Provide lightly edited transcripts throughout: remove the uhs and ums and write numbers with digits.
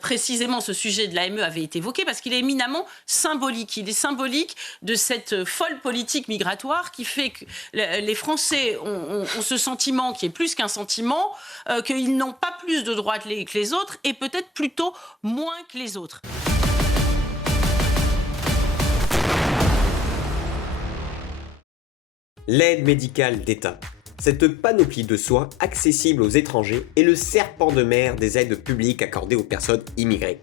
Précisément ce sujet de l'AME avait été évoqué parce qu'il est éminemment symbolique. Il est symbolique de cette folle politique migratoire qui fait que les Français ont ce sentiment qui est plus qu'un sentiment, qu'ils n'ont pas plus de droits que les autres et peut-être plutôt moins que les autres. L'aide médicale d'État. Cette panoplie de soins accessibles aux étrangers est le serpent de mer des aides publiques accordées aux personnes immigrées.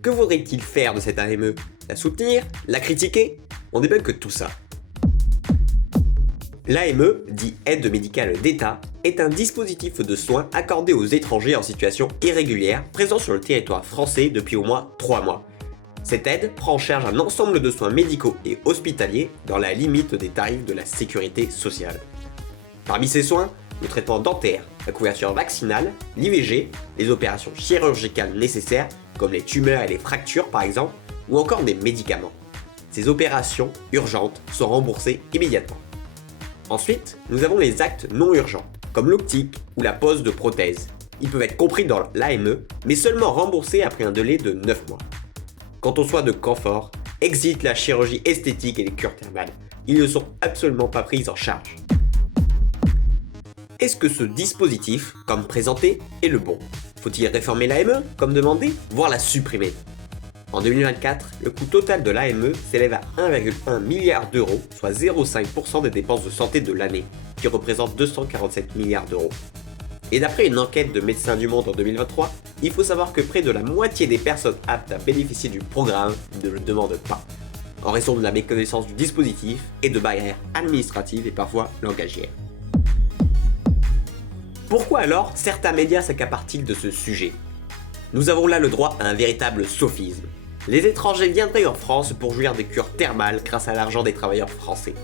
Que voudrait-il faire de cette AME? La soutenir? La critiquer? On débunk que tout ça. L'AME, dit aide médicale d'État, est un dispositif de soins accordé aux étrangers en situation irrégulière présents sur le territoire français depuis au moins 3 mois. Cette aide prend en charge un ensemble de soins médicaux et hospitaliers dans la limite des tarifs de la sécurité sociale. Parmi ces soins, le traitement dentaire, la couverture vaccinale, l'IVG, les opérations chirurgicales nécessaires comme les tumeurs et les fractures par exemple, ou encore des médicaments. Ces opérations urgentes sont remboursées immédiatement. Ensuite, nous avons les actes non urgents, comme l'optique ou la pose de prothèses. Ils peuvent être compris dans l'AME, mais seulement remboursés après un délai de 9 mois. Quant aux soins de confort, exit la chirurgie esthétique et les cures thermales. Ils ne sont absolument pas pris en charge. Est-ce que ce dispositif, comme présenté, est le bon? Faut-il réformer l'AME, comme demandé, voire la supprimer? En 2024, le coût total de l'AME s'élève à 1,1 milliard d'euros, soit 0,5% des dépenses de santé de l'année, qui représente 247 milliards d'euros. Et d'après une enquête de Médecins du Monde en 2023, il faut savoir que près de la moitié des personnes aptes à bénéficier du programme ne le demandent pas, en raison de la méconnaissance du dispositif et de barrières administratives et parfois langagières. Pourquoi alors certains médias s'accaparent-ils de ce sujet? Nous avons là le droit à un véritable sophisme. Les étrangers viendraient en France pour jouir des cures thermales grâce à l'argent des travailleurs français.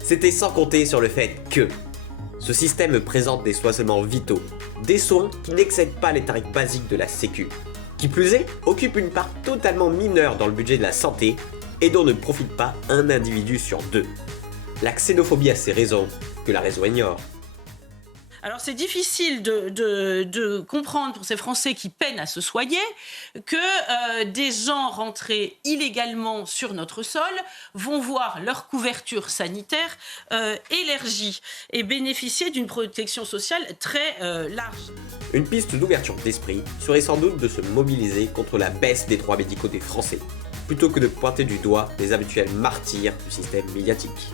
C'était sans compter sur le fait que ce système présente des soins seulement vitaux, des soins qui n'excèdent pas les tarifs basiques de la Sécu. Qui plus est, occupe une part totalement mineure dans le budget de la santé et dont ne profite pas un individu sur 2. La xénophobie a ses raisons, que la raison ignore. Alors c'est difficile de comprendre pour ces Français qui peinent à se soigner que des gens rentrés illégalement sur notre sol vont voir leur couverture sanitaire élargie et bénéficier d'une protection sociale très large. Une piste d'ouverture d'esprit serait sans doute de se mobiliser contre la baisse des droits médicaux des Français, plutôt que de pointer du doigt les habituels martyrs du système médiatique.